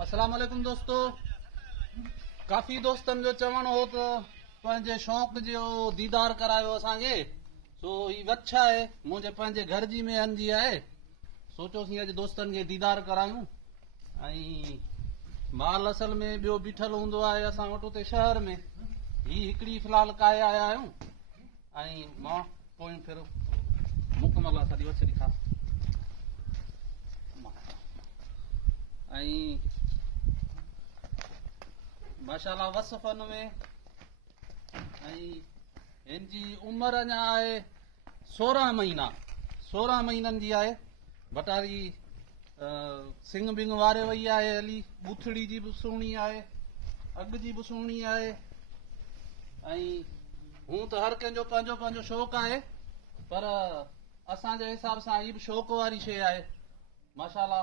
अस्सलाम वालेकुम दोस्तों। काफ़ी दोस्तनि जो चवणु हो त पंहिंजे शौक़ जो दीदार करायो असांखे। सो ही वच्छा आहे मुंहिंजे पंहिंजे घर जी मेहन जी आहे। सोचियोसीं अॼु दोस्तनि खे दीदार करायूं। ऐं माल असल में ॿियो बीठल हूंदो आहे असां वटि उते शहर में। ही हिकिड़ी फ़िलहाल काए आया आहियूं ऐं मां पोइ फिर मुकमल सॼी वछड़ी खा ऐं माशाल्लाह वसफ़नि में ऐं हिन जी उमिरि अञा आहे 16 महीना। 16 महीननि जी आहे। बटारी सिंग बिंग वारे वई आहे हली। बूथड़ी जी बि सुहिणी आहे, अॻु जी बि सुहिणी आहे। ऐं हूं त हर कंहिंजो पंहिंजो पंहिंजो शौक़ु आहे, पर असांजे हिसाब सां हीअ बि शौक़ु वारी शइ आहे। माशाल्लाह